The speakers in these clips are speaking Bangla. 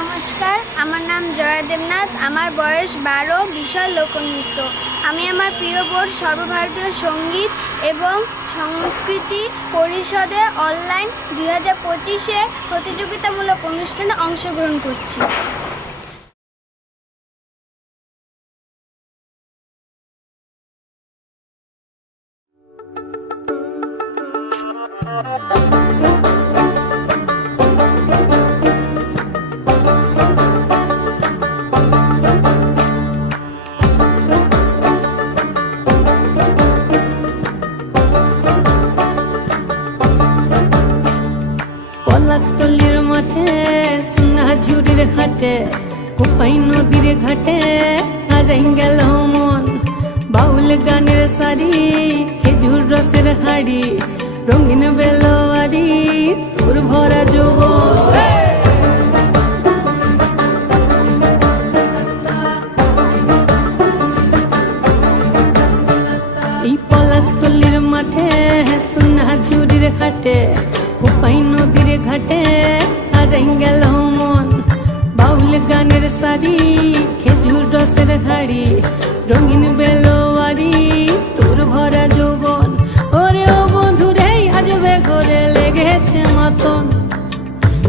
নমস্কার, আমার নাম জয়া দেবনাথ, আমার বয়স বারো, বিশাল লোকনৃত্য। আমি আমার প্রিয় বোর্ড সর্বভারতীয় সংগীত এবং সংস্কৃতি পরিষদে অনলাইন দুই হাজার পঁচিশে প্রতিযোগিতামূলক অনুষ্ঠানে অংশগ্রহণ করছি। পলাশতলির মাঠে সোনা ঝুড়ির ঘাটে কোপাই নদীর ঘাটে, হারাই গেল মন। বাউল গানের শাড়ি খেজুর রসের হাড়ি, রঙিন বেলোয়ারি, তোর ভরা যৌবন। পলাশতলির মাঠে, সোনা ঝুড়ির ঘাটে কোপাই নদীর ঘাটে হারাই গেল মন। বাউল গানের শাড়ি খেজুর রসের হাড়ি, রঙিন বেলোয়ারি, তোর ভরা যৌবন। ওরে ও বন্ধুরে আজবে ঘরে লেগেছে মাতন।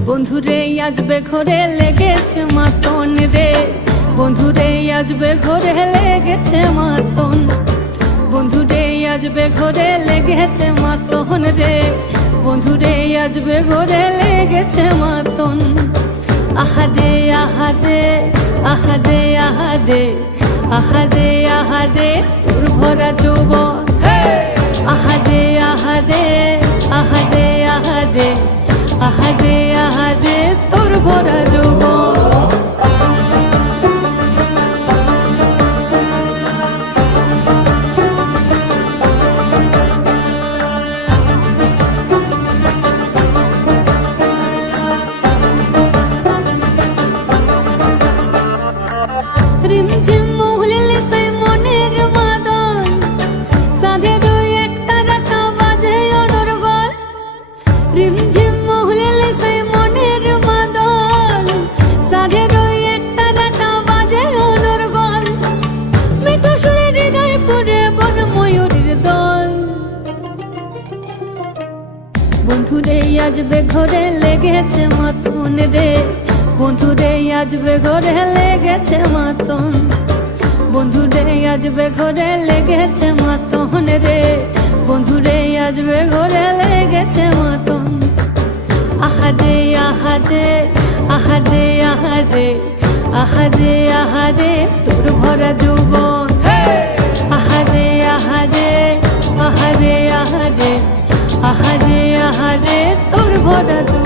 বন্ধুরে আজবে ঘরে লেগেছে মাতন রে। বন্ধুরে আজবে ঘরে লেগেছে মাতন। আজবে ঘরে, লেগেছে মাতন রে। বন্ধুরে আজবে ঘরে, লেগেছে মাতন। আহাদে আহাদে আহাদে আহাদে আহাদে আহাদে। তোর ভরা যৌবন রিমঝিম মহুলিলে সেই মনের এক রিমঝিম মহুলিলে সেই মনের মাদন সাধের এক তারাটা বাজে অনর্গল মিঠো সুরে হৃদয় পুরে বন ময়ূরীর দল। বন্ধুরে আজবে ঘরে লেগেছে মতন রে। বন্ধুরে আজবে ঘরে লেগেছে মতন বন্ধুরে আজবে ঘরে লেগেছে মতন রে বন্ধুরে আজবে ঘরে লেগেছে মতন আহারে আহারে আহারে আহারে আহারে আহারে তোর ভরা যৌবন আহারে আহারে আহারে আহারে আহারে আহারে তোর ভরা যৌবন